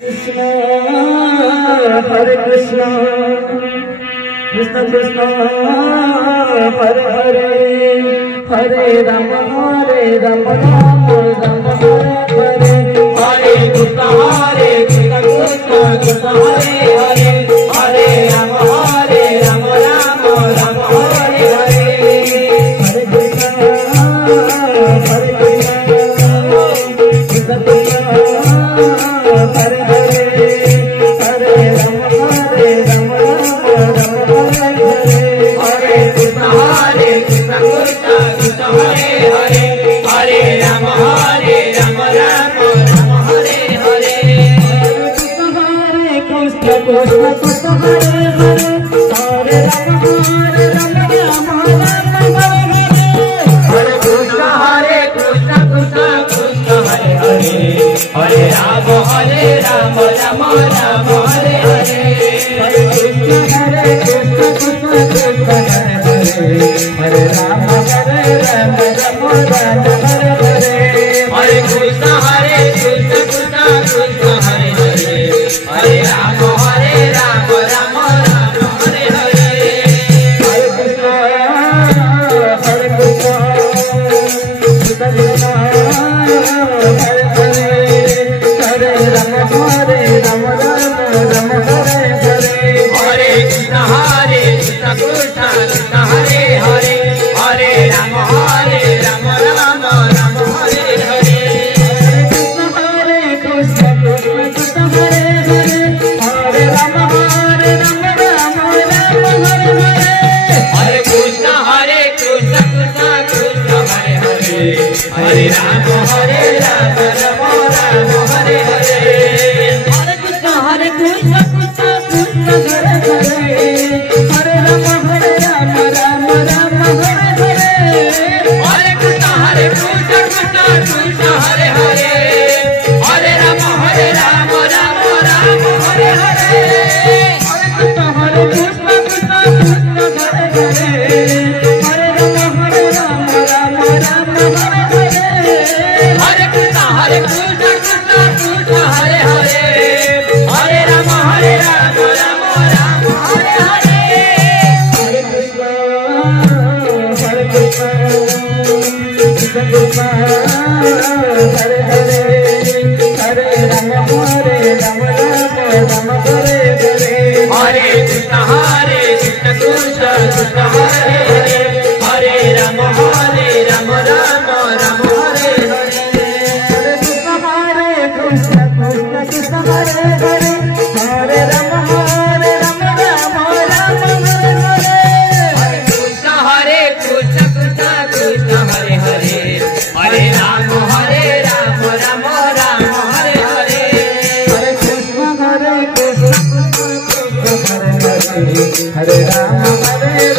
Krishna Hare Krishna Krishna Krishna Hare Hare Hare Rama Rama Rama Hare Hare Hare Krishna Krishna Krishna Hare Hare Hare Rama Rama Rama Hare Hare Hare Krishna Krishna Krishna Hare Hare Hare Rama Rama Hare Hare Hare Krishna Krishna Krishna Hare Hare Hare Rama Rama Hare Hare Krishna Krishna Krishna Hare Hare Hare Rama Rama Hare Hare Hare Krishna Krishna Krishna Hare Hare Hare Rama Rama Hare Hare Hare Krishna Krishna Krishna Hare Hare Hare Rama Rama Hare Hare Hare Krishna Krishna Krishna Hare Hare Hare Rama Rama Hare Hare Hare Krishna Krishna Krishna Hare Hare Hare Rama Rama Hare Hare Hare Krishna Krishna Krishna Hare Hare Hare Rama Rama Hare Hare Krishna Krishna Krishna Hare Hare Hare Rama Rama Hare Hare Hare Krishna Krishna Krishna Hare Hare Hare Rama Rama Hare Hare Hare Krishna Krishna Krishna Hare Hare Hare Rama Rama Hare Hare Hare Krishna Krishna Krishna Hare Hare Hare Rama Rama Hare Hare Hare Krishna Krishna Krishna Hare Hare Hare Rama Rama Hare Hare Hare Krishna Krishna Krishna Hare Hare Hare Rama Rama Hare Hare Hare Krishna Krishna Krishna Hare Hare Hare Rama Rama Hare Hare Hare Krishna Krishna Krishna Hare Hare Hare Rama Rama Hare Hare Hare Krishna Krishna Krishna Hare Hare Hare Rama Rama Hare Hare Hare Krishna Krishna Krishna Hare Hare Hare Rama Rama Hare Hare Hare Krishna Krishna Hare Hare Hare Rama Hare